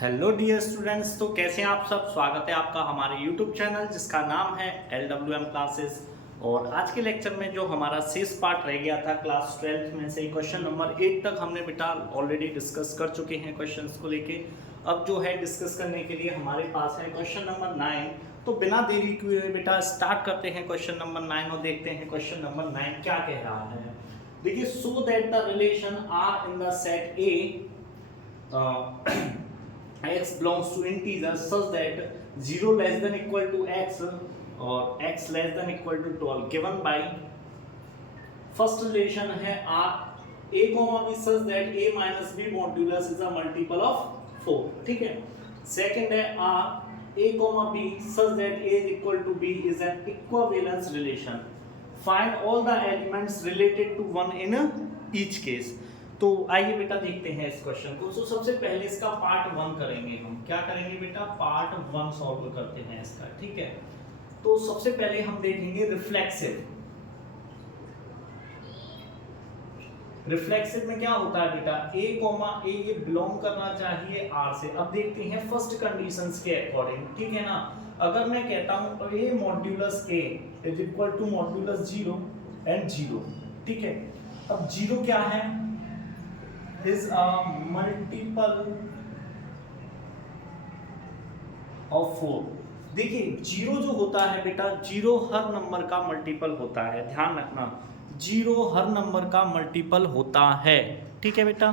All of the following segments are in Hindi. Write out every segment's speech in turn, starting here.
Hello dear students. तो कैसे हैं आप सब। स्वागत है आपका हमारे यूट्यूब चैनल जिसका नाम है LWM क्लासेस। और आज के लेक्चर में जो हमारा शेष पार्ट रह गया था क्लास 12 में से क्वेश्चन नंबर 8 तक हमने बेटा ऑलरेडी डिस्कस कर चुके हैं क्वेश्चंस को लेके। अब जो है डिस्कस करने के लिए हमारे पास है क्वेश्चन नंबर 9। तो बिना देरी किए बेटा स्टार्ट करते हैं क्वेश्चन नंबर 9 और देखते हैं क्वेश्चन नंबर 9 क्या कह रहा है। देखिए, so that the relation R in the set A x belongs to integers such that 0 less than equal to x or x less than equal to 12 given by first relation है r a b such that a minus b modulus is a multiple of 4। ठीक है। सेकंड है r a b such that a is equal to b is an equivalence relation। find all the elements related to one in each case। तो आइए बेटा देखते हैं इस क्वेश्चन को। तो सबसे पहले इसका पार्ट 1 करेंगे। हम क्या करेंगे बेटा, पार्ट 1 सॉल्व करते हैं इसका। ठीक है। तो सबसे पहले हम देखेंगे रिफ्लेक्सिव। रिफ्लेक्सिव में क्या होता है बेटा, a, ये बिलोंग करना चाहिए r से। अब देखते हैं फर्स्ट कंडीशंस के अकॉर्डिंग। ठीक है ना। अगर मैं कहता हूं a modulus a is equal to modulus 0 and 0। ठीक है। अब 0 क्या है, is a multiple of 4। देखिए, 0 जो होता है बेटा, 0 हर नंबर का मल्टीपल होता है। ध्यान रखना, 0 हर नंबर का मल्टीपल होता है। ठीक है बेटा।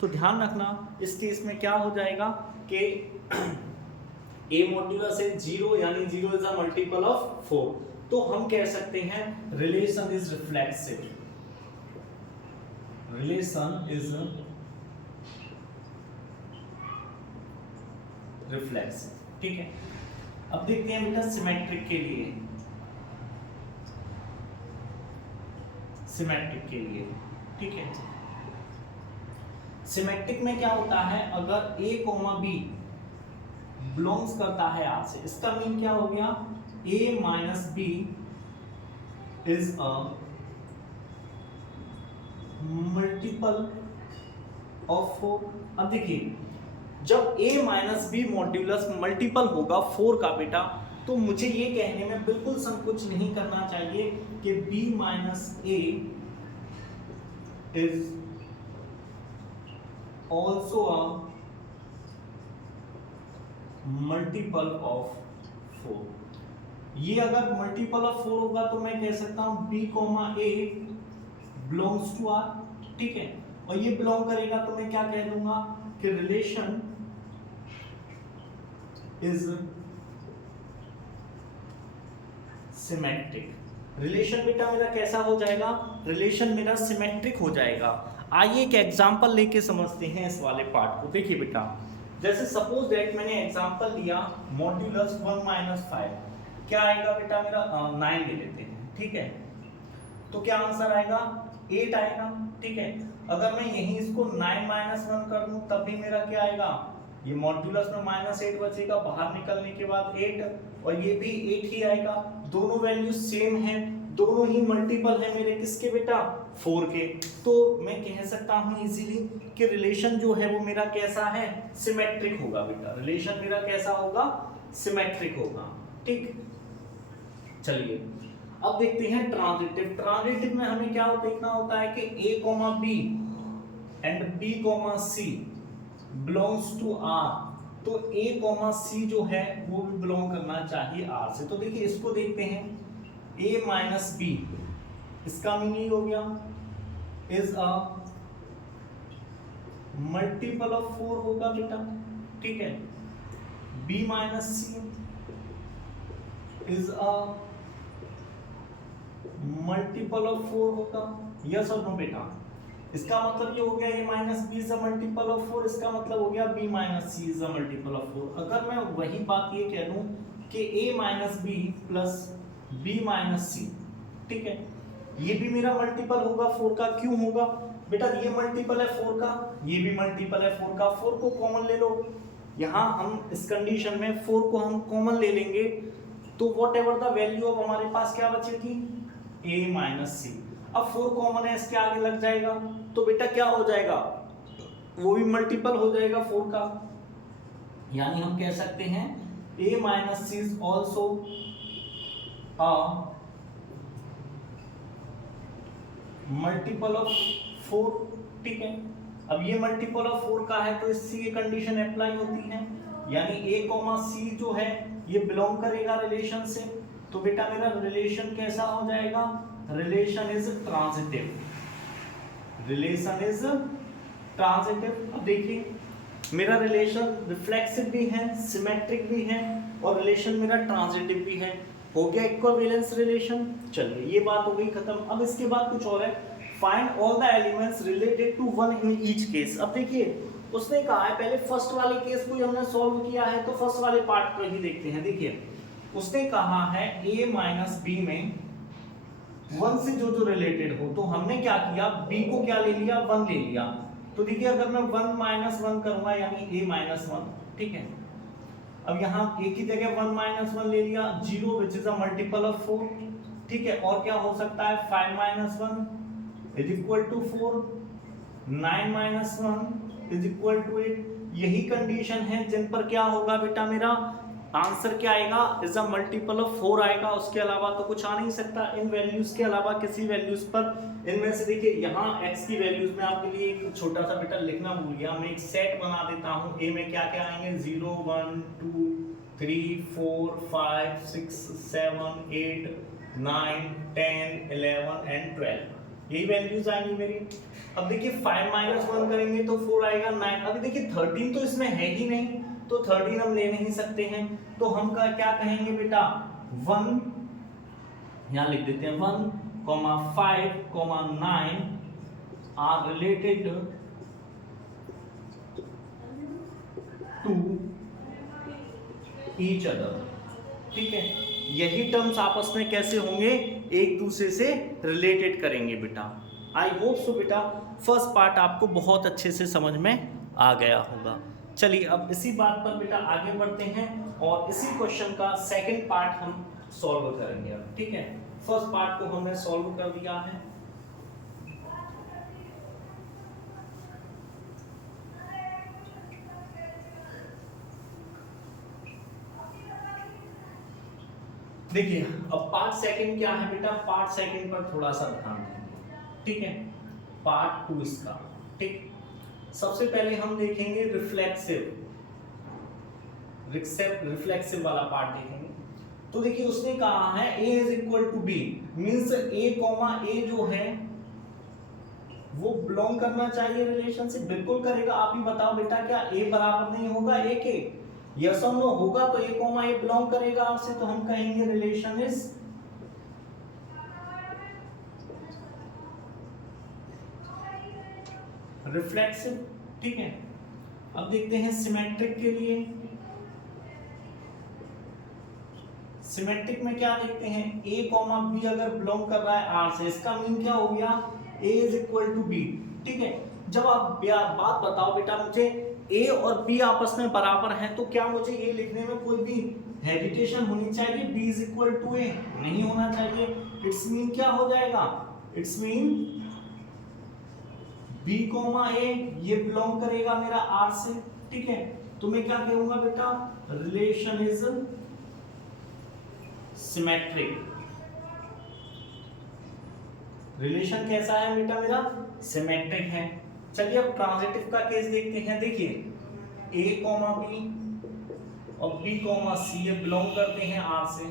तो ध्यान रखना, इस केस में क्या हो जाएगा कि a मॉड्यूलस है 0 यानी 0 इज अ मल्टीपल ऑफ 4। तो हम कह सकते हैं relation is reflexive. Relation is reflexive. ठीक है। अब देखते हैं बेटा सिमेट्रिक के लिए। सिमेट्रिक के लिए ठीक है। सिमेट्रिक में क्या होता है, अगर a, b बिलोंग्स करता है r से, इसका मीन क्या हो गया, a minus b is a multiple of 4। अब देखिए, जब a minus B modulus multiple होगा 4 का बेटा, तो मुझे ये कहने में बिल्कुल संकोच नहीं करना चाहिए कि b minus A is also a multiple of 4। ये अगर मल्टीपल ऑफ 4 होगा तो मैं कह सकता हूं b A belongs to r। ठीक है। और ये बिलोंग करेगा तो मैं क्या कह दूंगा कि रिलेशन इज सिमेट्रिक। रिलेशन बेटा मेरा कैसा हो जाएगा, रिलेशन मेरा सिमेट्रिक हो जाएगा। आइए एक एग्जांपल लेके समझते हैं इस वाले पार्ट को। देखिए बेटा, जैसे सपोज दैट मैंने एग्जांपल लिया मॉड्यूलस 1 माइनस 5। क्या आएगा बेटा मेरा 9 ले लेते हैं। ठीक है। तो क्या आंसर आएगा 8 आएगा। ठीक है। अगर मैं यहीं इसको 9 माइनस 1 कर दूं तब भी मेरा क्या आएगा, ये मॉड्यूलस में -8 बचेगा, बाहर निकलने के बाद 8, और ये भी 8 ही आएगा। दोनों वैल्यू सेम है, दोनों ही मल्टीपल है मेरे किसके बेटा, 4 के। तो मैं कह सकता हूं इजीली कि रिलेशन जो है वो मेरा कैसा है, सिमेट्रिक होगा बेटा। रिलेशन मेरा कैसा होगा, सिमेट्रिक होगा। ठीक। चलिए अब देखते हैं ट्रांजिटिव। ट्रांजिटिव में हमें क्या देखना होता है कि a, b and b, c belongs to r। तो a, c जो है वो भी बिलोंग करना चाहिए r से। तो देखिए इसको देखते हैं, a माइनस b, इसका मीनिंग हो गया इज अ मल्टीपल ऑफ 4 होगा बेटा। ठीक है। b minus c is a multiple of 4 होगा। यस और नो बेटा। इसका मतलब ये हो गया a minus B is a multiple of 4, इसका मतलब हो गया b minus C is a multiple of 4। अगर मैं वही बात ये कह दूं कि a minus B plus b minus C, ठीक है, ये भी मेरा मल्टीपल होगा 4 का। क्यों होगा बेटा, ये मल्टीपल है 4 का, ये भी मल्टीपल है 4 का। 4 को कॉमन ले लो, यहाँ हम इस कंडीशन में 4 को हम कॉमन ले लेंगे तो what ever the value of हमारे पास क्या बचेगी, a माइनस सी। अब 4 कॉमन है, इसके आगे लग जाएगा तो बेटा क्या हो जाएगा, वो भी मल्टीपल हो जाएगा 4 का। यानी हम कह सकते हैं a minus C is also a multiple of 4, ठीक है। अब ये मल्टीपल ऑफ 4 का है तो इससे ये कंडीशन अप्लाई होती है, यानी a कॉमा सी जो है ये बिलोंग करेगा रिलेशन से। तो बेटा मेरा रिलेशन कैसा हो जाएगा, relation is transitive, relation is transitive. अब देखिए मेरा रिलेशन रिफ्लेक्सिव भी है, सिमेट्रिक भी है और रिलेशन मेरा ट्रांजिटिव भी है। हो गया इक्विवेलेंस रिलेशन। चलिए ये बात हो गई खत्म। अब इसके बाद कुछ और है, find all the elements related to one in each case. अब देखिए उसने कहा है पहले फर्स्ट वाले केस को हमने सॉल्व किया है तो फर्स्ट वाले पार्ट को ही देखते हैं। देखिए उसने कहा है a माइनस बी में 1 से जो रिलेटेड हो, तो हमने क्या किया, b को क्या ले लिया, 1 ले लिया। तो देखिए अगर मैं 1 माइनस 1 करूंगा यानी a माइनस 1, ठीक है। अब यहाँ a की जगह 1 माइनस 1 ले लिया, 0 which is a multiple of 4, ठीक है। और क्या हो सकता है, 5 minus 1 is equal to 4, 9 minus 1 is equal to 8। यही कंडीशन है जिन पर क्या होगा बेटा, मेरा आंसर क्या आएगा, इज अ मल्टीपल ऑफ 4 आएगा। उसके अलावा तो कुछ आ नहीं सकता। इन वैल्यूज के अलावा किसी वैल्यूज पर इनमें से देखिए यहाँ x की वैल्यूज में आपके लिए एक छोटा सा बेटा लिखना भूल गया, मैं एक सेट बना देता हूँ। a में क्या क्या आएंगे, 0 1 2 3 4 5 6 7 8 9 10 11 एंड 12, यही वैल्यूज आएंगी मेरी। अब देखिए 5 माइनस 1 करेंगे तो 4 आएगा, 9। अभी देखिए 13 तो इसमें है ही नहीं, तो 13 हम ले नहीं सकते हैं। तो हम क्या कहेंगे बेटा, 1 यहां लिख देते हैं, 1 5 9 are related to each other, ठीक है। यही टर्म्स आपस में कैसे होंगे, एक दूसरे से रिलेटेड करेंगे बेटा। आई होप सो बेटा फर्स्ट पार्ट आपको बहुत अच्छे से समझ में आ गया होगा। चलिए अब इसी बात पर बेटा आगे बढ़ते हैं और इसी क्वेश्चन का सेकंड पार्ट हम सॉल्व करेंगे अब, ठीक है। फर्स्ट पार्ट को हमने सॉल्व कर दिया है। देखिए अब पार्ट सेकंड क्या है बेटा, पार्ट सेकंड पर थोड़ा सा ध्यान देंगे, ठीक है। पार्ट 2 इसका, ठीक। सबसे पहले हम देखेंगे रिफ्लेक्सिव वाला पार्ट देखेंगे। तो देखिए उसने कहा है a is equal to b, means a comma a जो है वो बिलोंग करना चाहिए रिलेशन से, बिल्कुल करेगा। आप ही बताओ बेटा क्या a बराबर नहीं होगा a के, यस और नो होगा तो a कॉमा a बिलोंग करेगा आपसे। तो हम कहेंगे रिलेशन इज रिफ्लेक्सिव, ठीक है। अब देखते हैं सिमेट्रिक के लिए। सिमेट्रिक में क्या देखते हैं, a कॉमा b अगर बिलोंग कर रहा है r से, इसका मीन क्या हो गया, a is equal to b, ठीक है। जब आप बात बताओ बेटा मुझे a और b आपस में बराबर हैं, तो क्या मुझे ये लिखने में कोई भी हेजिटेशन होनी चाहिए, b is equal to a, नहीं होना चाहिए। इट्स मीन क्या हो जाएगा, it's mean b comma a ये बिलोंग करेगा मेरा r से, ठीक है। तो मैं क्या कहूंगा बेटा, रिलेशन इज सिमेट्रिक। रिलेशन कैसा है बेटा मेरा, सिमेट्रिक है। चलिए अब ट्रांजिटिव का केस देखते हैं। देखिए a कॉमा b और b कॉमा c ये बिलोंग करते हैं r से,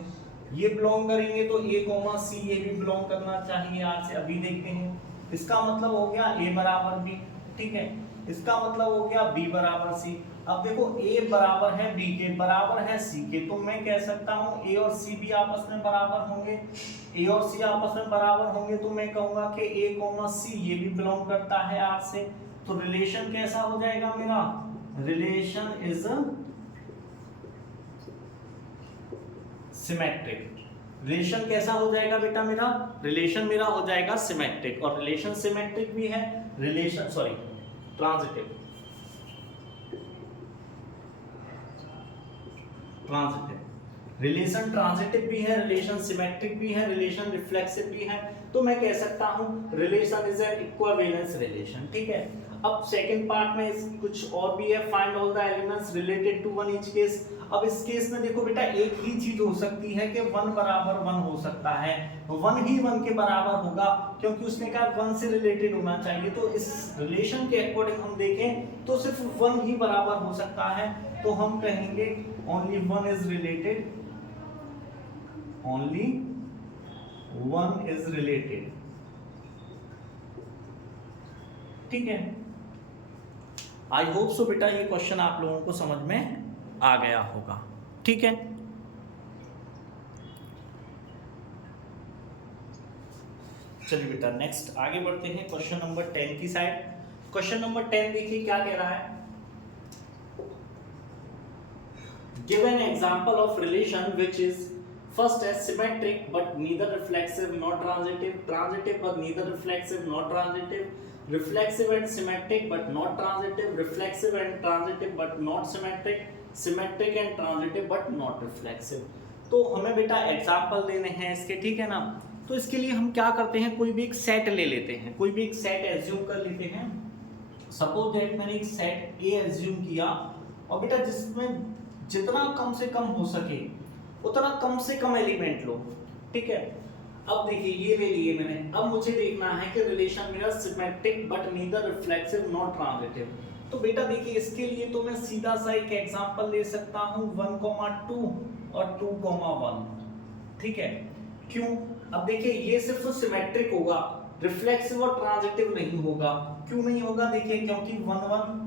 ये बिलोंग करेंगे तो a कॉमा c ये भी बिलोंग करना चाहिए r से। अभी देखते हैं, इसका मतलब हो गया a बराबर b, ठीक है। इसका मतलब हो गया b बराबर c। अब देखो a बराबर है b के, बराबर है c के, तो मैं कह सकता हूं a और c भी आपस में बराबर होंगे। a और c आपस में बराबर होंगे तो मैं कहूंगा कि a कॉमा c ये भी बिलोंग करता है r से। तो रिलेशन कैसा हो जाएगा मेरा, रिलेशन इज सिमेट्रिक। रिलेशन कैसा हो जाएगा बेटा मेरा, रिलेशन मेरा हो जाएगा सिमेट्रिक। और रिलेशन सिमेट्रिक भी है, रिलेशन ट्रांजिटिव रिलेशन ट्रांजिटिव भी है, रिलेशन सिमेट्रिक भी है, रिलेशन रिफ्लेक्सिव भी है। तो मैं कह सकता हूं relation is an equivalence relation, ठीक है। अब सेकंड पार्ट में कुछ और भी है, find all the elements related to one each case. अब इस केस में देखो बेटा एक ही चीज हो सकती है कि 1 बराबर 1 हो सकता है, 1 ही 1 के बराबर होगा, क्योंकि उसने कहा 1 से रिलेटेड होना चाहिए। तो इस रिलेशन के अकॉर्डिंग हम देखें तो सिर्फ 1 ही बराबर हो सकता है, तो हम कहेंगे only 1 is related, only 1 is related. ठीक है, आई होप सो बेटा ये क्वेश्चन आप लोगों को समझ में आ गया होगा। ठीक है, चलिए बेटा नेक्स्ट आगे बढ़ते हैं क्वेश्चन नंबर 10 की साइड। क्वेश्चन नंबर 10 देखिए क्या कह रहा है, give an example of relation which is first as symmetric but neither reflexive not transitive, transitive but neither reflexive not transitive, reflexive and symmetric but not transitive, reflexive and transitive but not symmetric, symmetric and transitive but not reflexive। तो हमें बेटा एग्जांपल देने हैं इसके, ठीक है ना। तो इसके लिए हम क्या करते हैं, कोई भी एक सेट ले लेते हैं, कोई भी एक सेट एज्यूम कर लेते हैं। सपोज दैट मैंने एक सेट ए एज्यूम किया, और बेटा जिसमें जितना कम से कम हो सके उतना कम से कम एलिमेंट लो। ठीक है, अब देखिए ये ले लिए मैंने, अब मुझे देखना है कि रिलेशन मेरा symmetric but neither reflexive not transitive. तो बेटा देखिए इसके लिए तो मैं सीधा सा एक एग्जांपल ले सकता हूं 1,2 और 2,1। ठीक है, क्यों? अब देखिए ये सिर्फ सिमेट्रिक होगा, रिफ्लेक्सिव और ट्रांजिटिव नहीं होगा। क्यों नहीं होगा? देखिए क्योंकि 1,1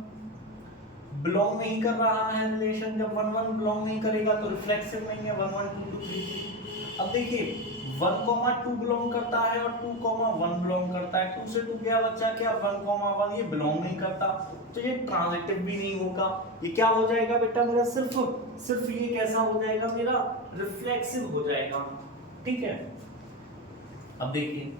बिलोंग नहीं कर रहा है रिलेशन। जब 1,1 बिलोंग नहीं करेगा तो रिफ्लेक्सिव नहीं है। 1, 1, 2, 2, 3। अब देखिए 1,2 बिलोंग करता है और 2,1 बिलोंग करता है। 2 से 2 गया बच्चा क्या, 1,1 ये बिलोंग नहीं करता, तो ये ट्रांजिटिव भी नहीं होगा। ये क्या हो जाएगा बेटा मेरा, सिर्फ ये कैसा हो जाएगा मेरा, रिफ्लेक्सिव हो जाएगा। ठीक है, अब देखिए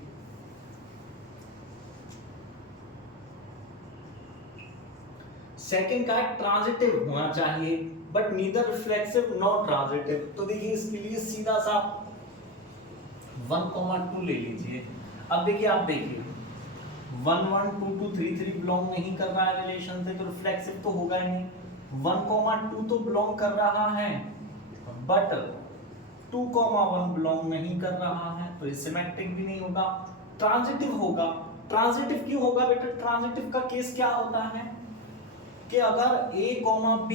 सेकंड का ट्रांजिटिव होना चाहिए but neither reflexive not transitive. तो देखिए इसके लिए सीधा सा 1,2 ले लीजिए। अब देखिए आप देखिए 1, 1, 2, 2, 3, 3 बिलोंग नहीं कर रहा है रिलेशन से, तो रिफ्लेक्सिव तो होगा ही नहीं। 1,2 तो बिलोंग कर रहा है बट 2,1 बिलोंग नहीं कर रहा है, तो ये सिमेट्रिक भी नहीं होगा, ट्रांजिटिव होगा। ट्रांजिटिव क्यों होगा बेटा? ट्रांजिटिव का केस क्या होता है कि अगर A, B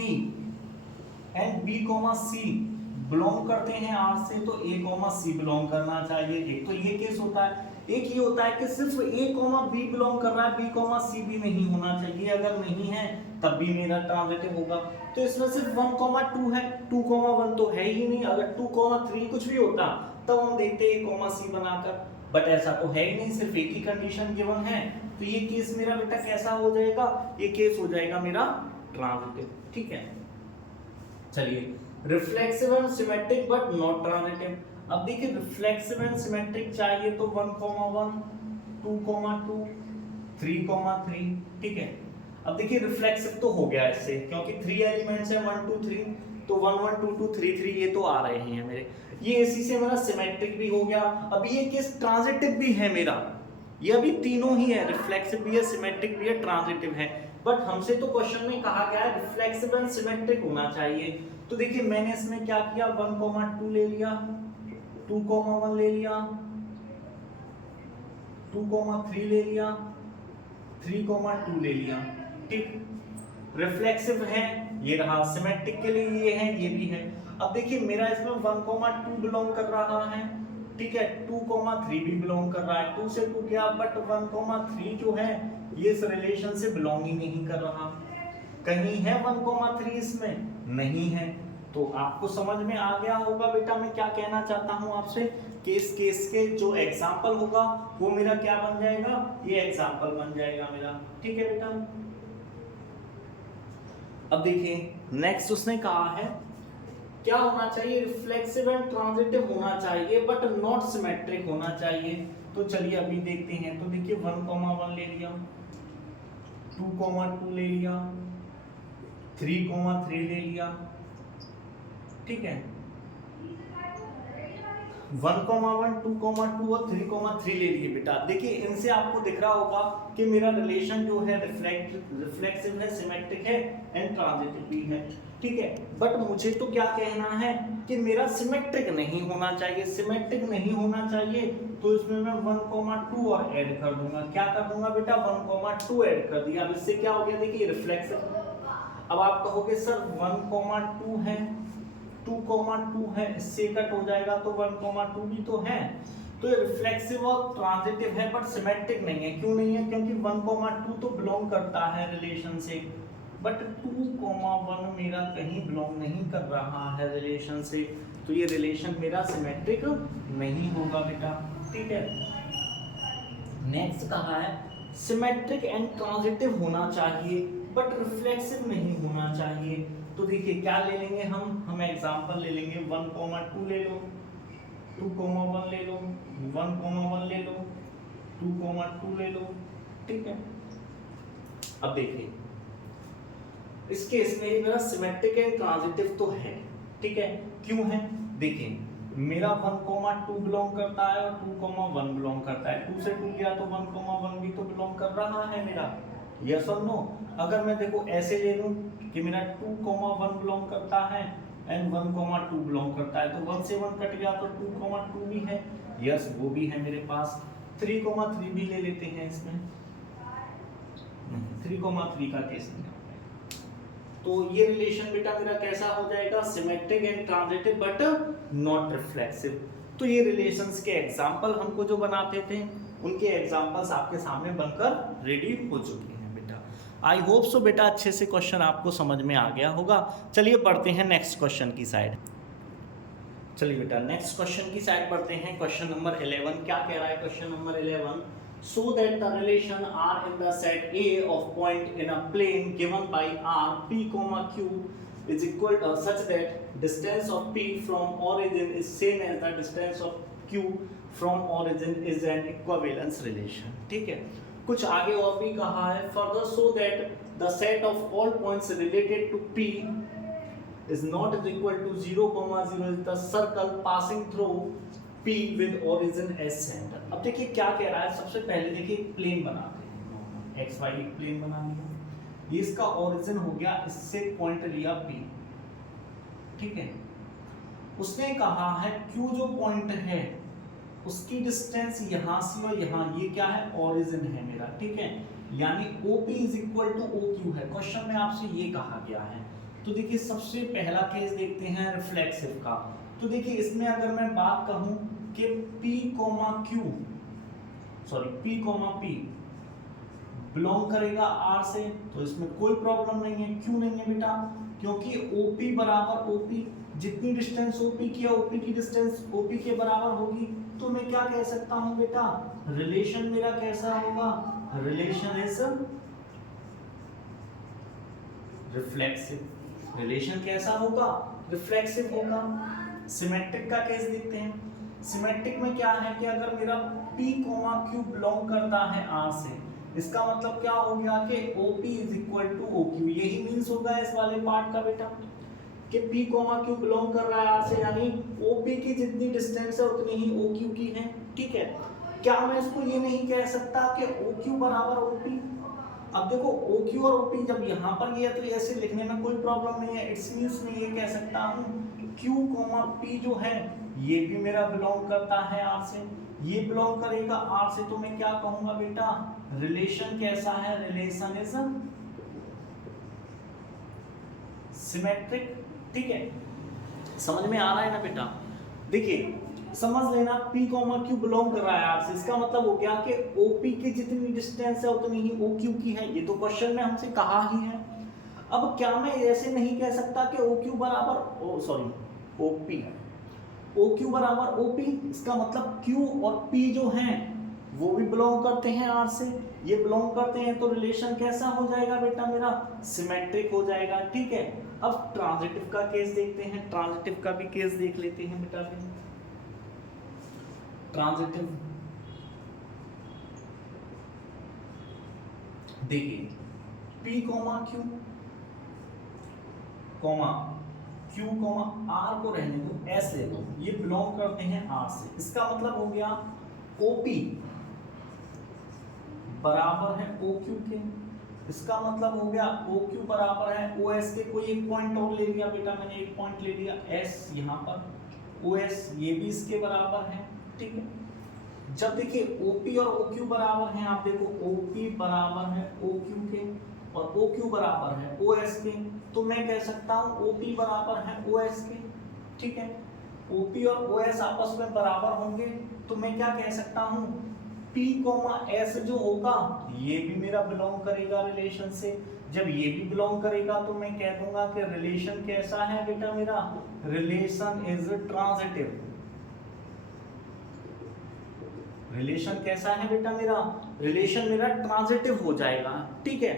and B, C belong करते हैं R से, तो A, C बिलोंग करना चाहिए। एक तो ये केस होता है। एक ये होता है कि सिर्फ A, B बिलोंग कर रहा है, B, C भी नहीं होना चाहिए। अगर नहीं है तब भी मेरा ट्रांजिटिव होगा। तो इसमें सिर्फ 1,2 है, 2,1 तो है ही नहीं। अगर 2,3 कुछ भी होता तब हम देखते A, C बनाकर, बट ऐसा तो है ही नहीं, सिर्फ एक ही कंडीशन गिवन है। तो ये केस मेरा बेटा कैसा हो जाएगा, ये केस हो जाएगा मेरा ट्रांजिटिव। ठीक है, चलिए reflexive and symmetric but not transitive. अब देखिए रिफ्लेक्सिव एंड सिमेट्रिक चाहिए तो 1,1, 2,2, 3,3। ठीक है, अब देखिए रिफ्लेक्सिव तो हो गया इससे, क्योंकि 3 एलिमेंट्स है 1, 2, 3, तो 1, 1, 2, 2, 3, 3 ये तो आ रहे हैं मेरे। ये इसी से मेरा सिमेट्रिक भी हो गया। अब ये केस ट्रांजिटिव भी है मेरा, ये अभी तीनों ही है, रिफ्लेक्सिव भी है, सिमेट्रिक भी है, ट्रांजिटिव है। बट हमसे तो क्वेश्चन में कहा गया है रिफ्लेक्सिव एंड सिमेट्रिक होना चाहिए। तो देखिए मैंने इसमें क्या किया, 1,2 ले लिया, 2,1 ले लिया, 2,3 ले लिया, 3,2 ले लिया। ठीक, रिफ्लेक्सिव है ये रहा, सिमेट्रिक के लिए ये है, ये भी है। अब देखिए मेरा इसमें 1,2 बिलोंग कर रहा है, ठीक है, 2,3 भी बिलोंग कर रहा है। 2 से 2 गया, बट 1,3 जो है ये इस रिलेशन से बिलोंग ही नहीं कर रहा। कहीं है 1,3 इसमें? नहीं है। तो आपको समझ में आ गया होगा बेटा मैं क्या कहना चाहता हूं आपसे, कि इस केस के जो एग्जाम्पल होगा वो मेरा क्या बन जाएगा, ये एग्जाम्पल बन जाएगा मेरा। ठीक है बेटा, अब देखिए नेक्स्ट उसने कहा है क्या होना चाहिए, रिफ्लेक्सिव एंड ट्रांजिटिव होना चाहिए बट नॉट सिमेट्रिक होना चाहिए। तो चलिए अभी देखते हैं। तो देखिए 1,1 ले लिया, 2,2 ले लिया, 3,3 ले लिया। ठीक है, 1,1, 2,2 और 3,3 ले लिए बेटा। देखिए इनसे आपको दिख रहा होगा कि मेरा रिलेशन जो है रिफ्लेक्सिव है, सिमेट्रिक है एंड ट्रांजिटिव भी है, ठीक है। बट मुझे तो क्या कहना है कि मेरा सिमेट्रिक नहीं होना चाहिए, सिमेट्रिक नहीं होना चाहिए, तो इसमें मैं 1,2 और ऐड कर दूंगा। क्या कर दूंगा बेटा? 1,2 ऐड कर दिया। अब इससे क्या हो गया? देखिए रिफ्लेक्सिव। अब आप कहोगे सर 1,2 है, 2,2 है, इससे कट हो जाएगा तो 1,2 भी तो है। तो ये रिफ्लेक्सिव और ट्रांजिटिव है बट सिमेट्रिक नहीं है। क्यों नहीं है? क्योंकि 1,2 तो बिलोंग करता है रिलेशन से, बट 2,1 मेरा कहीं बिलोंग नहीं कर रहा है रिलेशन से, तो ये रिलेशन मेरा सिमेट्रिक नहीं होगा बेटा, ठीक है। नेक्स्ट कहा है सिमेट्रिक एंड ट्रांजिटिव होना चाहिए बट रिफ्लेक्सिव नहीं होना चाहिए। तो देखिए क्या ले लेंगे हम एग्जांपल ले लेंगे। 1,2 ले लो, 2,1 ले लो, 1,1 ले लो, 2,2 ले लो, ठीक है। अब देखिए इस केस में मेरा सिमेट्रिक एंड ट्रांजिटिव तो है, ठीक है। क्यों है? देखिए मेरा 1,2 बिलोंग करता है और 2,1 बिलोंग करता है। 2 से 2 गया तो 1,1 भी तो बिलोंग कर रहा है मेरा, यस और नो। अगर मैं देखो ऐसे ले लूं कि मेरा 2,1 बिलोंग करता है एंड 1,2 बिलोंग करता है, तो 1 से 1 कट गया तो 2,2 भी है, यस वो भी है मेरे पास। 3,3 भी ले लेते हैं इसमें, 3,3 का केस नहीं। तो ये रिलेशन बेटा मेरा कैसा हो जाएगा? Symmetric and transitive but not reflexive. तो ये रिलेशंस के एग्जांपल हमको जो बनाते थे उनके एग्जांपल्स आपके सामने बनकर रेडी हो चुके हैं बेटा। आई होप सो बेटा अच्छे से क्वेश्चन आपको समझ में आ गया होगा। चलिए पढ़ते हैं नेक्स्ट क्वेश्चन की साइड। चलिए बेटा नेक्स्ट क्वेश्चन की साइड पढ़ते हैं। क्वेश्चन नंबर 11 क्या कह रहा है? Question number 11, so that the relation R in the set A of point in a plane given by R P comma Q is equal to such that distance of P from origin is same as the distance of Q from origin is an equivalence relation, ठीक है। कुछ आगे और भी कहा है, further so that the set of all points related to P is not is equal to 0,0 is the circle passing through P with origin as center। अब देखिए क्या कह रहा है। सबसे पहले देखिए प्लेन बनाते हैं, एक्स वाई प्लेन बना लिया, ये इसका ओरिजिन हो गया, इससे पॉइंट लिया P, ठीक है। उसने कहा है Q जो पॉइंट है उसकी डिस्टेंस यहां से और यहां, ये क्या है? ओरिजिन है मेरा, ठीक है। यानी OP is equal to OQ है। क्वेश्चन में आपसे ये कहा गया है। तो देखिए सबसे पहला केस देखते हैं रिफ्लेक्सिव का। तो देखिए इसमें अगर मैं बात कहूं कि P, Q sorry P, P belong करेगा R से, तो इसमें कोई प्रॉब्लम नहीं है। क्यों नहीं है बेटा? क्योंकि OP बराबर OP, जितनी डिस्टेंस OP की है OP की डिस्टेंस OP के बराबर होगी। तो मैं क्या कह सकता हूं बेटा? रिलेशन मेरा कैसा होगा? Relation is reflexive. रिलेशन कैसा होगा? रिफ्लेक्सिव होगा। सिमेट्रिक का केस देखते हैं। सिमेट्रिक में क्या है कि अगर मेरा P, Q बिलोंग करता है R से, इसका मतलब क्या हो गया कि OP is equal to OQ। यही मीन्स होगा इस वाले पार्ट का बेटा कि P, Q बिलोंग कर रहा है R से, यानी OP की जितनी डिस्टेंस है उतनी ही OQ की है, ठीक है। क्या मैं इसको ये नहीं कह सकता कि OQ बराबर OP? अब देखो OQ और OP जब यहाँ पर गया तो ऐसे लिखने में कोई प्रॉब्लम नहीं है। इट्स मींस मैं ये कह सकता हूँ Q, P जो है ये भी मेरा बिलोंग करता है R से, ये बिलोंग करेगा R से, तो मैं क्या कहूंगा बेटा? रिलेशन कैसा है? रिलेशन इज सिमेट्रिक, ठीक है। समझ में आ रहा है ना बेटा? देखिए समझ लेना P, Q बिलोंग कर रहा है R से, इसका मतलब हो गया कि OP की जितनी डिस्टेंस है उतनी ही OQ की है। ये तो क्वेश्चन में हमसे कहा ही है। अब क्या मैं ऐसे नहीं कह सकता कि OQ बराबर OQ बराबर OP? इसका मतलब Q और P जो हैं वो भी बिलोंग करते हैं R से, ये बिलोंग करते हैं, तो रिलेशन कैसा हो जाएगा बेटा मेरा? सिमेट्रिक हो जाएगा, ठीक है। अब ट्रांजिटिव का केस देखते हैं। ट्रांजिटिव का भी केस देख लेते हैं बेटा। ट्रांजिटिव देखिए P, Q Q comma R को रहने दो, S ले लो, ये बिलोंग करते हैं R से। इसका मतलब हो गया OP बराबर है OQ के, इसका मतलब हो गया OQ बराबर है OS के। कोई एक पॉइंट और ले लिया बेटा मैंने, एक पॉइंट ले लिया S यहाँ पर, OS ये भी इसके बराबर है, ठीक है। जब देखिए OP और OQ बराबर हैं, आप देखो OP बराबर है OQ के और OQ बराबर है OS के, तो मैं कह सकता हूँ OP बराबर है OS के, ठीक है। OP और OS आपस में बराबर होंगे तो मैं क्या कह सकता हूँ, P, S जो होगा ये भी मेरा बिलोंग करेगा रिलेशन से। जब ये भी बिलोंग करेगा तो मैं कह दूंगा कि रिलेशन कैसा है बेटा मेरा, रिलेशन इज ट्रांजिटिव। रिलेशन कैसा है बेटा मेरा, रिलेशन मेरा ट्रांजिटिव हो जाएगा, ठीक है।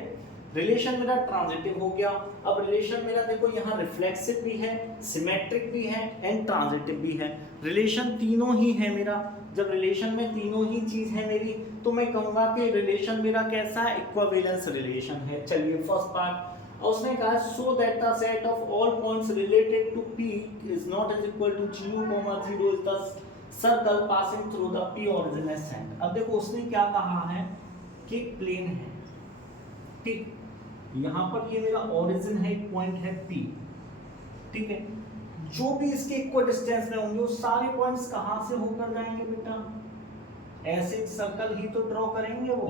रिलेशन मेरा ट्रांजिटिव हो गया। अब रिलेशन मेरा देखो यहाँ रिफ्लेक्सिव भी है, सिमेट्रिक भी है एंड ट्रांजिटिव भी है। रिलेशन तीनों ही है मेरा। जब रिलेशन में तीनों ही चीज है मेरी तो मैं कहूंगा कि रिलेशन मेरा कैसा है, इक्विवेलेंस रिलेशन है। चलिए फर्स्ट पार्ट, उसने कहा so that the set of all points related to P is not is equal to 0, 0 is the circle passing through the P origin centre. अब देखो उसने क्या कहा है कि प्लेन है, ठीक, यहाँ पर ये मेरा ओरिजिन है, एक पॉइंट है P, ठीक है। जो भी इसके इक्वल डिस्टेंस में होंगे वो सारे पॉइंट्स कहां से होकर जाएंगे बेटा, ऐसे सर्कल ही तो ड्रॉ करेंगे वो।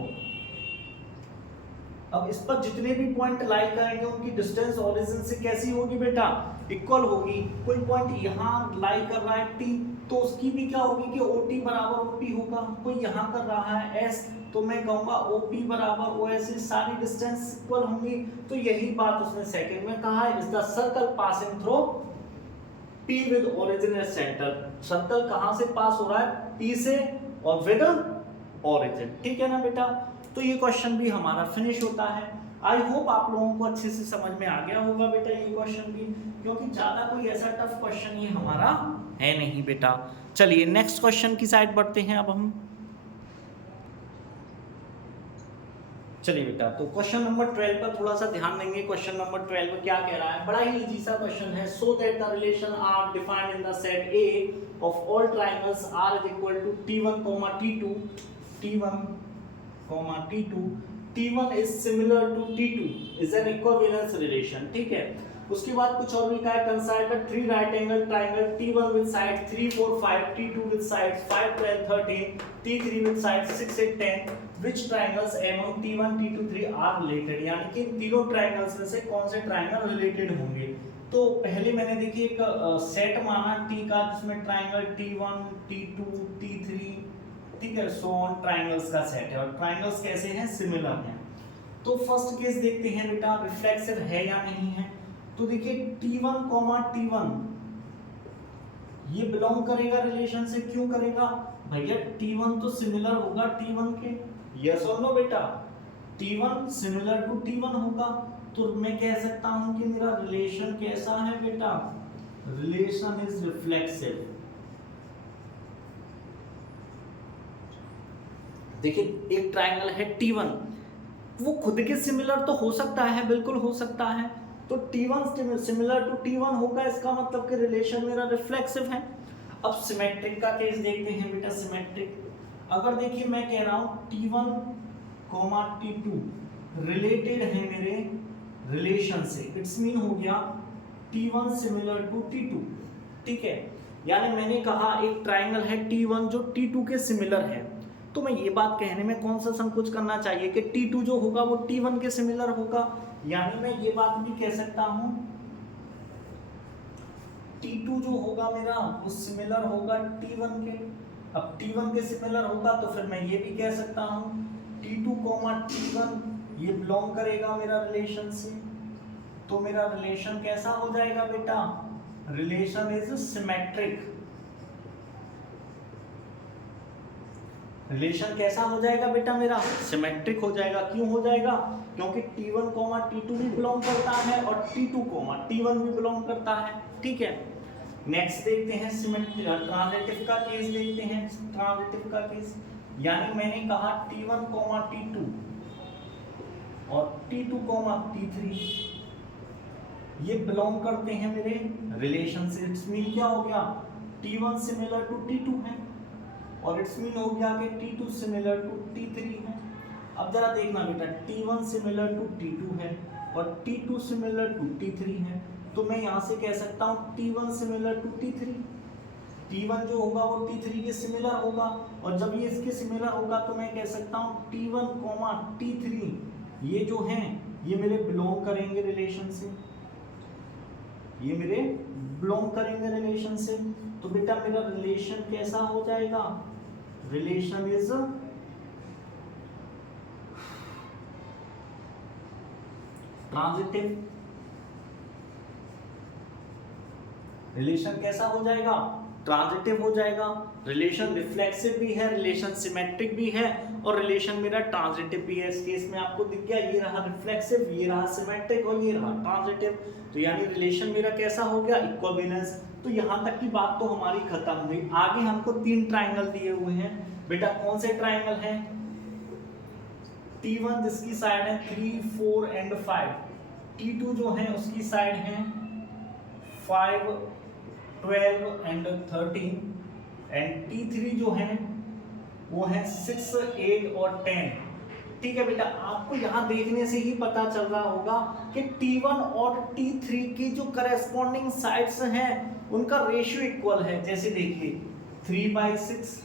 अब इस पर जितने भी पॉइंट लाई करेंगे उनकी डिस्टेंस ओरिजिन से कैसी होगी बेटा, इक्वल होगी। कोई पॉइंट यहाँ लाई कर रहा है T तो उसकी भी क्या होगी कि OT बराबर OP होगा। कोई यहाँ कर रहा है S तो मैं कहूंगा OP बराबर OS, सारी डिस्टेंस इक्वल होंगी। तो यही बात उसने सेकंड में कहा है, is the circle passing through P with origin at centre. Circle कहां से पास हो रहा है, P से और विद ओरिजिन, ठीक है ना बेटा। तो ये क्वेश्चन भी हमारा फिनिश होता है। आई होप आप लोगों को अच्छे से समझ में आ गया होगा बेटा ये क्वेश्चन भी, क्योंकि ज्यादा कोई ऐसा टफ क्वेश्चन ये हमारा है नहीं बेटा। चलिए नेक्स्ट क्वेश्चन की साइड बढ़ते हैं अब हम। चलिए बेटा, तो क्वेश्चन नंबर 12 पर थोड़ा सा ध्यान देंगे। क्वेश्चन नंबर 12 क्या कह रहा है, बड़ा ही इजी सा क्वेश्चन है। So that the relation are defined in the set A of all triangles R is equal to T1, T2, T1, T2, T1 is similar to T2 is an equivalence relation, ठीक है। उसके बाद कुछ और लिखा है, consider three right angle triangle T1 with side 3, 4, 5, T2 with sides 5, 12, 13, T3 with sides 6, 8, 10, which triangles among T1, T2, 3 are related, यानी कि तीनों ट्रायंगल्स में से कौन से ट्रायंगल रिलेटेड होंगे। तो पहले मैंने देखिए एक सेट माना T का जिसमें ट्रायंगल T1, T2, T3, ठीक है, सो ऑन ट्रायंगल्स का सेट है और ट्रायंगल्स कैसे हैं, सिमिलर हैं। तो फर्स्ट केस देखते हैं बेटा रिफ्लेक्सिव है या नहीं है। तो देखिए T1, T1 ये बिलोंग करेगा रिलेशन से, क्यों करेगा भैया, T1 तो सिमिलर होगा T1 के, यस और नो बेटा। T1 सिमिलर टू T1 होगा तो मैं कह सकता हूं कि मेरा रिलेशन कैसा है बेटा, रिलेशन इज रिफ्लेक्सिव। देखिए एक ट्रायंगल है T1, वो खुद के सिमिलर तो हो सकता है, बिल्कुल हो सकता है। तो T1 सिमिलर टू T1 होगा, इसका मतलब कि रिलेशन मेरा रिफ्लेक्सिव है। अब सिमेट्रिक का केस देखते हैं बेटा। सिमेट्रिक अगर देखिए मैं कह रहा हूं T1, T2 रिलेटेड है मेरे रिलेशन से, इट्स मीन हो गया T1 सिमिलर टू T2, ठीक है। यानी मैंने कहा एक ट्रायंगल है T1 जो T2 के सिमिलर है, तो मैं ये बात कहने में कौन सा संकोच करना चाहिए कि T2 जो होगा वो T1 के सिमिलर होगा। यानी मैं ये बात भी कह सकता हूं T2 जो होगा मेरा वो सिमिलर होगा T1 के। अब T1 के सिमिलर होगा तो फिर मैं ये भी कह सकता हूं T2, T1 ये बिलोंग करेगा मेरा रिलेशन से। तो मेरा रिलेशन कैसा हो जाएगा बेटा, रिलेशन इज सिमेट्रिक। रिलेशन कैसा हो जाएगा बेटा मेरा, सिमेट्रिक हो जाएगा। क्यों हो जाएगा, क्योंकि T1, T2 भी बिलोंग करता है और T2, T1 भी बिलोंग करता है, ठीक है। नेक्स्ट देखते हैं सिमेट्रिक ट्रांजिटिव का केस देखते हैं। ट्रांजिटिव का केस यानी मैंने कहा T1, T2 और T2, T3 ये बिलोंग करते हैं मेरे रिलेशन से। इट्स मीन क्या हो गया, T1 सिमिलर टू T2 है, और इट्स मीन हो गया कि T2 सिमिलर टू T3 है। अब जरा देखना बेटा, T1 सिमिलर टू T2 है और T2 सिमिलर टू T3 है, तो मैं यहाँ से कह सकता हूँ T1 similar to T3। T1 जो होगा वो T3 के सिमिलर होगा, और जब ये इसके सिमिलर होगा तो मैं कह सकता हूँ T1, T3 ये जो हैं ये मेरे बिलोंग करेंगे रिलेशन से, ये मेरे बिलोंग करेंगे रिलेशन से। तो बेटा मेरा रिलेशन कैसा हो जाएगा, रिलेशन इज ट्रांजिटिव। रिलेशन कैसा हो जाएगा, ट्रांजिटिव हो जाएगा। रिलेशन रिफ्लेक्सिव भी है, रिलेशन सिमेट्रिक भी है, और रिलेशन मेरा ट्रांजिटिव भी है। इस केस में आपको दिख गया, ये रहा रिफ्लेक्सिव, ये रहा सिमेट्रिक और ये रहा ट्रांजिटिव। तो यानी रिलेशन मेरा कैसा हो गया, इक्विवेलेंस। तो यहाँ तक की बात तो हमारी खत्म हुई। आगे हमको 3 ट्राइंगल दिए हुए हैं बेटा। कौन से ट्राइंगल हैं, T1 जिसकी साइड है 3, 4 एंड 5, T2 जो है उसकी साइड है 5, 12 एंड 13, एंड T3 जो है वो है 6, 8 और 10। ठीक है बेटा, आपको यहाँ देखने से ही पता चल रहा होगा कि T1 और T3 की जो करस्पॉन्डिंग साइड्स हैं उनका रेशियो इक्वल है। जैसे देखिए 3/6,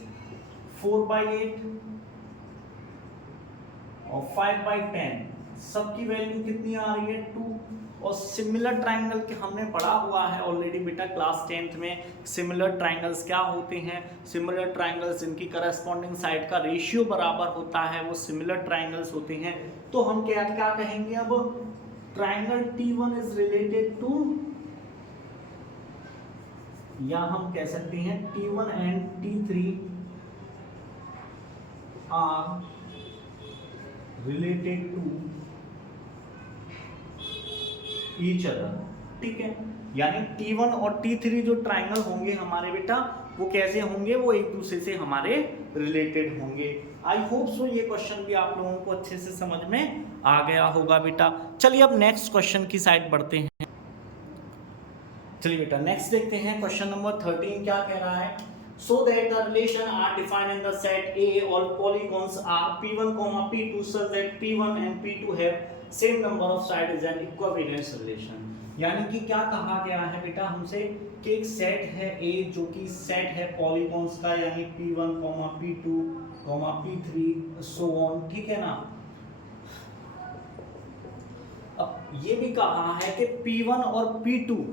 4/8 और 5/10, सबकी वैल्यू कितनी आ रही है, 2। और सिमिलर ट्राइंगल के हमने पढ़ा हुआ है ऑलरेडी बेटा क्लास 10th में। सिमिलर ट्राइंगल्स क्या होते हैं, सिमिलर ट्राइंगल्स इनकी करस्पॉन्डिंग साइड का रेशियो बराबर होता है, वो सिमिलर ट्राइंगल्स होते हैं। तो हम क्या क्या कहेंगे अब, triangle T1 is related to, या हम कह सकते हैं T1 and T3 are related to each other. ठीक है, यानी T1 और T3 जो ट्राइंगल होंगे हमारे बेटा वो कैसे होंगे, वो एक दूसरे से हमारे रिलेटेड होंगे। आई होप सो ये क्वेश्चन भी आप लोगों को अच्छे से समझ में आ गया होगा बेटा। चलिए अब नेक्स्ट क्वेश्चन की साइड बढ़ते हैं। चलिए बेटा नेक्स्ट देखते हैं, क्वेश्चन नंबर 13 क्या कह रहा है। So that the relation are defined in the set A, all polygons are P1, P2 such that P1 and P2 have same number of sides is an equivalence relation। यानी कि क्या कहा गया है बेटा हमसे कि एक सेट है A जो कि सेट है पॉलीगॉन्स का, यानी P1, P2, P3 so on। ठीक है ना। अब ये भी कहा है कि P1 और P2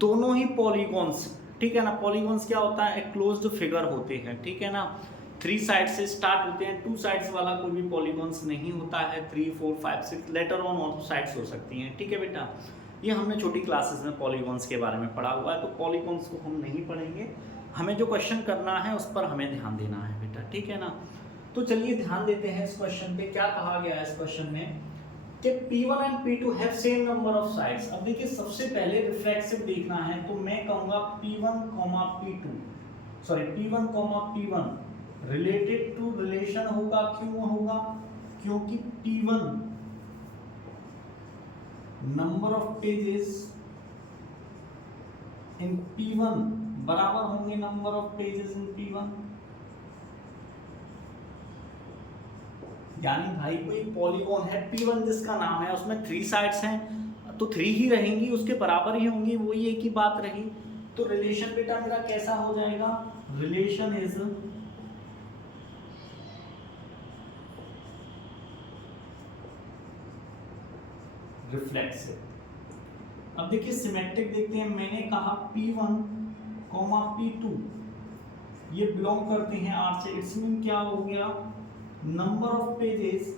दोनों ही पॉलीगॉन्स, ठीक है ना। पॉलीगॉन्स क्या होता है, एक क्लोज्ड फिगर होते हैं। ठीक है ना, 3 साइड से स्टार्ट होते हैं, 2 साइड्स वाला कोई भी पॉलीगॉन्स नहीं होता है। 3, 4, 5, 6 लेटर ऑन और साइड्स हो सकती हैं। ठीक है बेटा, ये हमने छोटी क्लासेस में पॉलीगॉन्स के बारे में पढ़ा हुआ है, तो पॉलीगॉन्स को हम नहीं पढ़ेंगे। हमें जो क्वेश्चन करना है उस पर हमें ध्यान देना है बेटा। ठीक है ना, तो चलिए ध्यान देते हैं इस क्वेश्चन पे। क्या कहा गया है इस क्वेश्चन में कि P1 and P2 have same number of sides. अब देखिए सबसे पहले रिफ्लेक्सिव देखना है, तो मैं कहूंगा P1, P1 related to relation होगा। क्यों होगा, क्योंकि P1 number of pages in P1 बराबर होंगे number of pages in P1। यानी भाई कोई पॉलीगॉन है P1 जिसका नाम है, उसमें 3 साइड्स हैं तो 3 ही रहेंगी, उसके बराबर ही होंगी, वही एक ही बात रही। तो रिलेशन बेटा मेरा कैसा हो जाएगा, रिलेशन इज रिफ्लेक्सिव। अब देखिए सिमेट्रिक देखते हैं। मैंने कहा P1, P2 ये बिलोंग करते हैं R से। इट्स मीन क्या हो गया, number of pages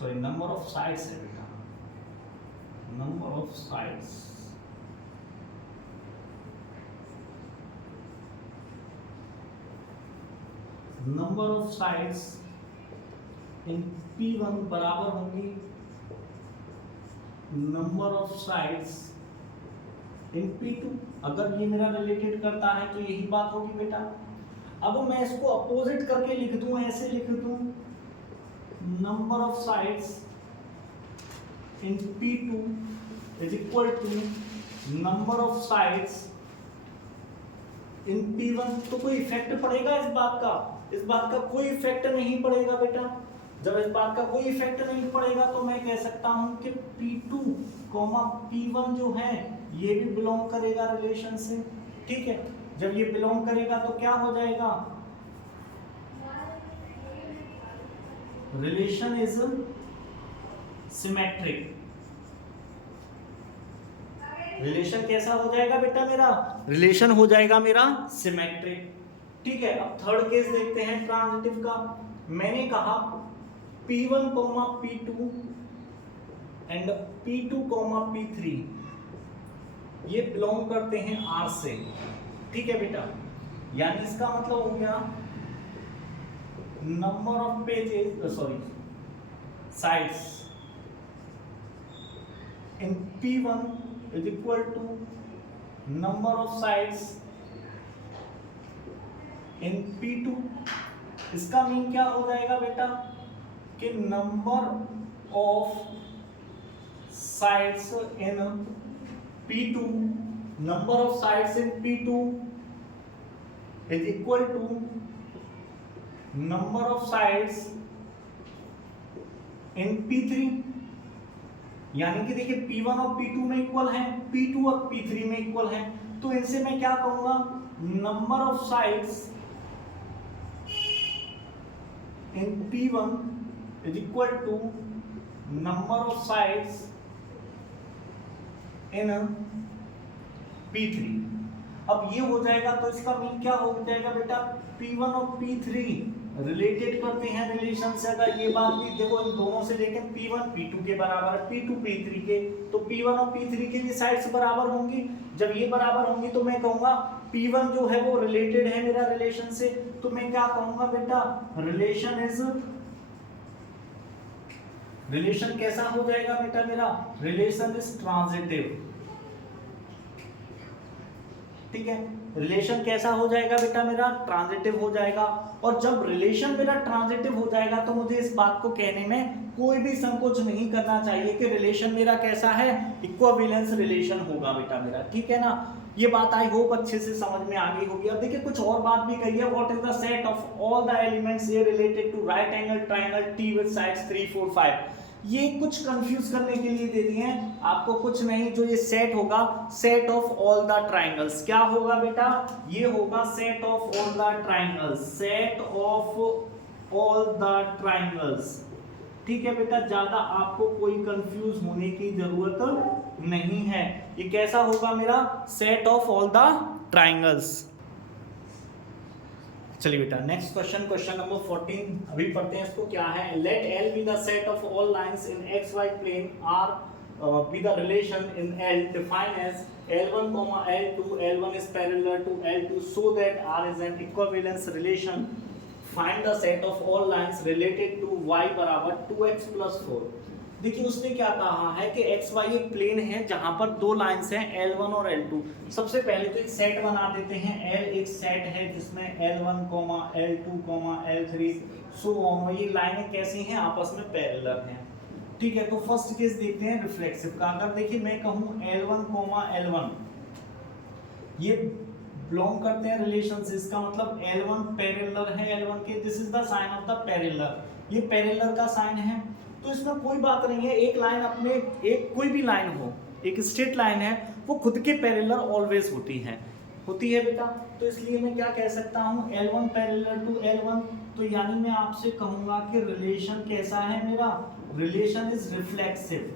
sorry number of sides है बेटा, number of sides in P1 बराबर होंगी number of sides in P2। अगर ये मेरा रिलेटेड करता है तो यही बात होगी बेटा। अब मैं इसको अपोजिट करके लिख दूं, ऐसे लिख दूं, number of sides in P2 is equal to number of sides in P1। तो कोई इफेक्ट पड़ेगा इस बात का? इस बात का कोई इफेक्ट नहीं पड़ेगा बेटा। जब इस बात का कोई इफेक्ट नहीं पड़ेगा तो मैं कह सकता हूं कि P2, P1 जो है ये भी बिलोंग करेगा रिलेशन से। ठीक है, जब ये बिलोंग करेगा तो क्या हो जाएगा? Relation is symmetric. रिलेशन कैसा हो जाएगा बेटा मेरा? रिलेशन हो जाएगा मेरा सिमेट्रिक। ठीक है, अब थर्ड केस देखते हैं ट्रांजिटिव का। मैंने कहा P1, P2 and P2, P3 ये बिलोंग करते हैं R से। ठीक है बेटा, यानी इसका मतलब हो गया number of pages sides in P1 is equal to number of sides in P2। इसका मीन क्या हो जाएगा बेटा कि number of sides in P2, number of sides in P2 is equal to number of sides in P3। यानी कि देखिए P1 और P2 में इक्वल है, P2 और P3 में इक्वल है, तो इनसे मैं क्या कहूंगा? Number of sides in P1 is equal to number of sides in P3। अब ये हो जाएगा तो इसका मीन क्या हो जाएगा बेटा? P1 और P3 रिलेटेड करते हैं रिलेशन से। अगर ये बात भी देखो इन दोनों से, लेकिन P1 P2 के बराबर है, P2 P3 के, तो P1 और P3 के ये साइड्स बराबर होंगी। जब ये बराबर होंगी तो मैं कहूंगा P1 जो है वो रिलेटेड है मेरा रिलेशन से, तो मैं क्या कहूंगा बेटा? रिलेशन कैसा हो जाएगा बेटा मेरा? Relation is transitive. ठीक है, रिलेशन कैसा हो जाएगा बेटा मेरा? ट्रांजिटिव हो जाएगा। और जब रिलेशन मेरा ट्रांजिटिव हो जाएगा तो मुझे इस बात को कहने में कोई भी संकोच नहीं करना चाहिए कि रिलेशन मेरा कैसा है? इक्विवेलेंस रिलेशन होगा बेटा मेरा। ठीक है ना, ये बात आई होप अच्छे से समझ में आ गई होगी। अब देखिए कुछ और बात भी कही है, what is the set of all the elements A related to right angle triangle T with sides 3, 4, 5। ये कुछ कंफ्यूज करने के लिए दे दिए हैं आपको, कुछ नहीं। जो ये सेट होगा, set of all the triangles, क्या होगा बेटा? ये होगा set of all the triangles, set of all the triangles. ठीक है बेटा, ज्यादा आपको कोई कंफ्यूज होने की जरूरत नहीं है। ये कैसा होगा मेरा? Set of all the triangles. चलिए बेटा नेक्स्ट क्वेश्चन, क्वेश्चन नंबर 14 अभी पढ़ते हैं इसको। क्या है? Let L be the set of all lines in XY plane R be the relation in L define as L1, L2, L1 is parallel to L2 so that R is an equivalence relation। Find the set of all lines related to Y बराबर 2x plus 4। देखिए उसने क्या कहा है कि XY एक प्लेन है जहां पर दो लाइंस हैं L1 और L2। सबसे पहले तो एक सेट बना देते हैं। L एक सेट है जिसमें L1, L2, L3 so on, ये लाइनें कैसी हैं? आपस में पैरेलल हैं। ठीक है, तो फर्स्ट केस देखते हैं रिफ्लेक्सिव का। अगर देखिए मैं कहूँ L1, L1 ये बिलोंग करते हैं रिलेशन से, इसका मतलब L1 पैरेलल है L1 के, this is the sign of the parallel, ये पैरेलल का साइन है। तो इसमें कोई बात नहीं है, एक लाइन अपने, एक कोई भी लाइन हो, एक स्ट्रेट लाइन है, वो खुद के पैरेलल ऑलवेज होती है बेटा। तो इसलिए मैं क्या कह सकता हूँ? L1 parallel to L1। तो यानी मैं आपसे कहूंगा कि रिलेशन कैसा है मेरा? Relation is reflexive.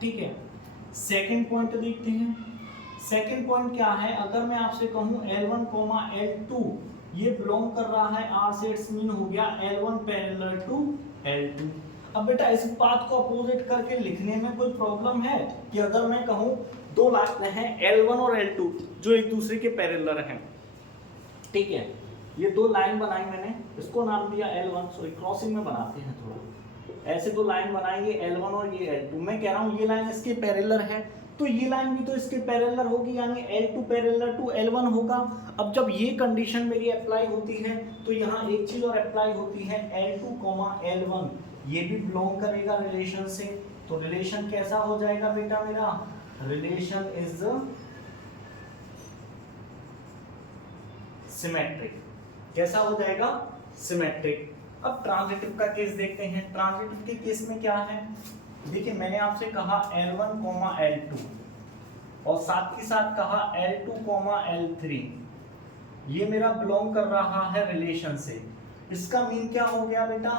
ठीक है, सेकंड पॉइंट देखते हैं। सेकंड पॉइंट क्या है? अगर मैं आपसे कहूँ L1, L2 ये बिलोंग कर रहा है R से, इट्स मीन हो गया L1 पैरेलल टू L2। अब बेटा इस बात को अपोजिट करके लिखने में कोई प्रॉब्लम है कि अगर मैं कहूँ दो लाइन हैं L1 और L2 जो एक दूसरे के पैरेलल हैं। ठीक है, ये दो लाइन बनाई मैंने, इसको नाम दिया L1, सॉरी क्रॉसिंग में बनाते हैं थोड़ा, ऐसे दो लाइन बनाएंगे L1 और ये L2। मैं कह रहा हूँ ये लाइन इसके पैरेलल है तो ये लाइन भी तो इसके पैरेलल होगी, यानी L2 पैरेलल टू L1 होगा। अब जब ये कंडीशन मेरी अप्लाई होती है तो यहाँ एक चीज और अप्लाई होती है, L2, L1 ये भी बिलोंग करेगा रिलेशन से। तो रिलेशन कैसा हो जाएगा बेटा मेरा, रिलेशन इज सिमेट्रिक। कैसा हो जाएगा, सिमेट्रिक। अब ट्रांजिटिव का केस देखते हैं। ट्रांजिटिव के केस में क्या है, देखिए मैंने आपसे कहा L1, L2 और साथ ही साथ कहा L2, L3, ये मेरा बिलोंग कर रहा है रिलेशन से। इसका मीन क्या हो गया बेटा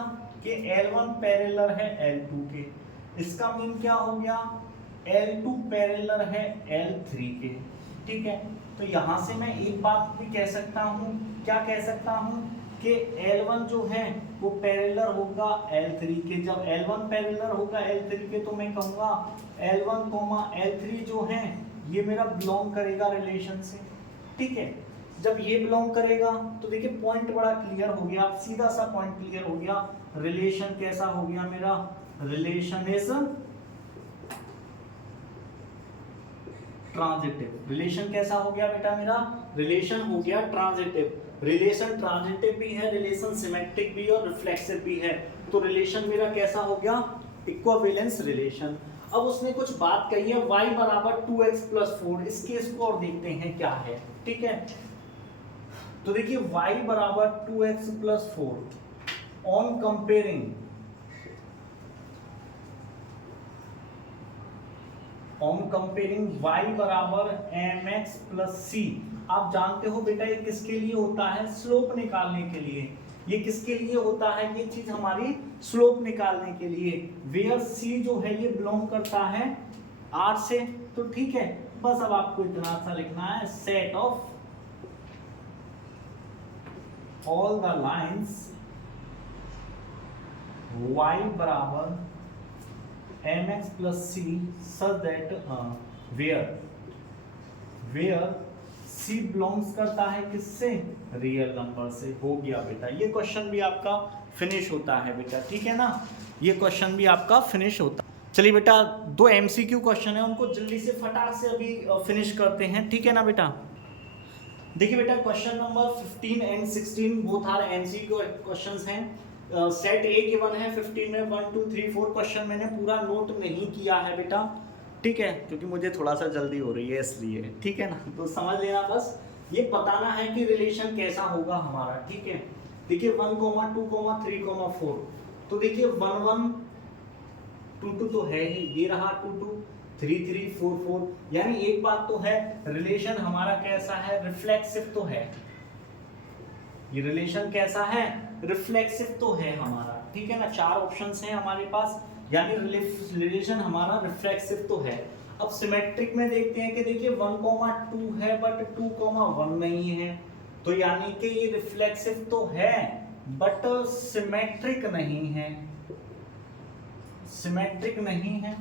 कि L1 पैरेलल है L2 के। इसका मीन क्या हो गया, L2 पैरेलल है L3 के। ठीक है, तो यहां से मैं एक बात भी कह सकता हूं, क्या कह सकता हूं कि L1 जो है वो पैरेलल होगा L3 के। जब L1 पैरेलल होगा L3 के तो मैं कहूंगा L1, L3 जो है ये मेरा बिलोंग करेगा रिलेशन से। ठीक है, जब ये बिलोंग करेगा तो देखिए पॉइंट बड़ा क्लियर हो गया, सीधा सा पॉइंट क्लियर हो गया। रिलेशन कैसा हो गया मेरा, रिलेशन इज ट्रांजिटिव। रिलेशन कैसा हो गया बेटा मेरा, रिलेशन हो गया ट्रांजिटिव। रिलेशन ट्रांजिटिव भी है, रिलेशन सिमेट्रिक भी और रिफ्लेक्सिव भी है। तो रिलेशन मेरा कैसा हो गया, इक्विवेलेंस रिलेशन। अब उसने कुछ बात कही है y बराबर 2x + 4, इस केस को और देखते हैं क्या है। ठीक है, तो देखिए y बराबर 2x + 4 ऑन कंपेयरिंग y बराबर mx + c। आप जानते हो बेटा ये किसके लिए होता है, स्लोप निकालने के लिए। ये किसके लिए होता है, ये चीज हमारी स्लोप निकालने के लिए। वेयर c जो है ये बिलोंग करता है r से। तो ठीक है, बस अब आपको इतना सा लिखना है, set of all the lines y बराबर mx + c such that where c belongs करता है किससे, रियल नंबर से। हो गया बेटा, ये क्वेश्चन भी आपका फिनिश होता है बेटा। ठीक है ना, ये क्वेश्चन भी आपका फिनिश होता है। चलिए बेटा, 2 MCQ क्वेश्चन है, उनको जल्दी से फटाक से अभी फिनिश करते हैं। ठीक है ना बेटा, देखिए बेटा question number 15 and 16 both are MCQ questions हैं। सेट ए गिवन है 15 में 1 2 3 4 क्वेश्चन मैंने पूरा नोट नहीं किया है बेटा। ठीक है, क्योंकि मुझे थोड़ा सा जल्दी हो रही है इसलिए। ठीक है ना, तो समझ लेना, बस ये बताना है कि रिलेशन कैसा होगा हमारा। ठीक है, देखिए 1, 2, 3, 4। तो देखिए 1 1 2 2 तो है ही, ये रहा 2 2 3 3 4 4। यानी एक बात तो है, रिलेशन हमारा कैसा है, रिफ्लेक्सिव तो है। ये रिलेशन कैसा है, रिफ्लेक्सिव तो है हमारा। ठीक है ना, 4 ऑप्शंस हैं हमारे पास, यानी रिलेशन हमारा रिफ्लेक्सिव तो है। अब सिमेट्रिक में देखते हैं कि देखिए 1, 2 है बट 2, 1 नहीं है। तो यानी कि ये रिफ्लेक्सिव तो है बट सिमेट्रिक नहीं है, सिमेट्रिक नहीं है।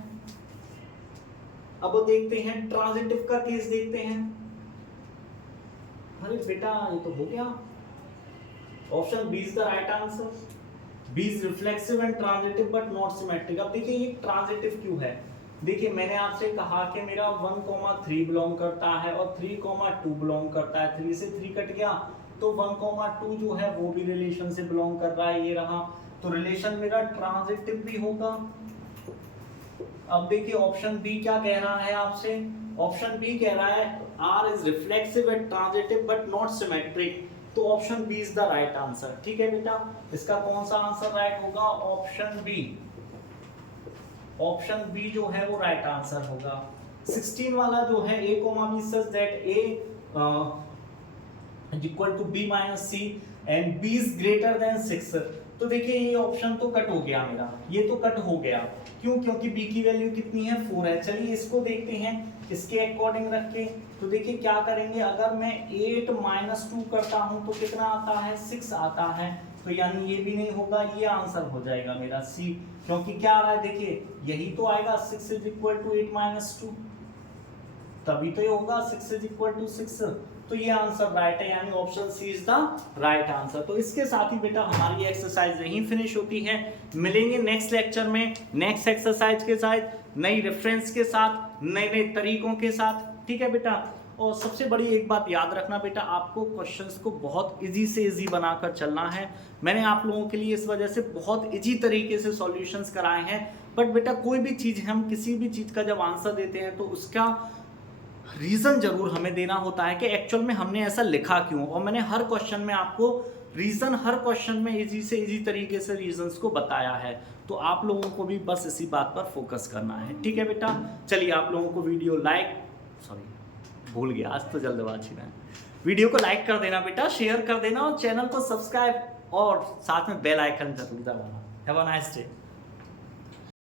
अब देखते हैं ट्रांजिटिव का केस देखते हैं। अरे बेटा ये तो हो गया, option B is the right answer. B is reflexive and transitive but not symmetric. अब देखिए ये ट्रांजिटिव क्यों है, देखिए मैंने आपसे कहा कि मेरा 1, 3 बिलोंग करता है और 3, 2 बिलोंग करता है। 3 से 3 कट गया तो 1, 2 जो है वो भी रिलेशन से बिलोंग कर रहा है, ये रहा। तो रिलेशन मेरा ट्रांजिटिव भी होगा। अब देखिए ऑप्शन बी क्या कह रहा है आपसे, ऑप्शन बी कह रहा है R is reflexive and transitive but not symmetric. तो option B is the right answer. ठीक है बेटा, इसका कौन सा आंसर राइट होगा, ऑप्शन बी। ऑप्शन बी जो है वो राइट आंसर होगा। 16 वाला जो है a, b such that a equal to b minus c and b is greater than 6। तो देखिए ये ऑप्शन तो कट हो गया मेरा, ये तो कट हो गया। क्यों, क्योंकि b की वैल्यू कितनी है, 4 है। चलिए इसको देखते हैं इसके अकॉर्डिंग रख के। तो देखिए क्या करेंगे, अगर मैं 8 - 2 करता हूं तो कितना आता है, 6 आता है। तो यानी ये भी नहीं होगा, ये आंसर हो जाएगा मेरा सी। क्योंकि क्या आ रहा है, देखिए यही तो आएगा 6 = 8 - 2, तभी तो ये होगा 6 = 6। तो ये आंसर राइट है, यानी option C is the right answer. तो इसके साथ ही बेटा हमारी एक्सरसाइज यहीं फिनिश होती है। मिलेंगे नेक्स्ट लेक्चर में नेक्स्ट एक्सरसाइज के साथ, नई रेफरेंस के साथ, नए नए तरीकों के साथ, ठीक है बेटा। और सबसे बड़ी एक बात याद रखना बेटा, आपको क्वेश्चंस को बहुत इजी से इजी बनाकर चलना है। मैंने आप लोगों के लिए इस वजह से बहुत इजी तरीके से सॉल्यूशंस कराए हैं, बट बेटा कोई भी चीज़, हम किसी भी चीज़ का जब आंसर देते हैं तो उसका रीज़न जरूर हमें देना होता है कि एक्चुअल में हमने ऐसा लिखा क्यों। और मैंने हर क्वेश्चन में आपको रीज़न, हर क्वेश्चन में इजी से इजी तरीके से रीजंस को बताया है। तो आप लोगों को भी बस इसी बात पर फोकस करना है, ठीक है बेटा। चलिए आप लोगों को वीडियो भूल गया, आज तो जल्दबाजी में। वीडियो को लाइक कर देना बेटा, शेयर कर देना और चैनल को सब्सक्राइब और साथ में बेल आइकन जरूर दबाना। Have a nice day.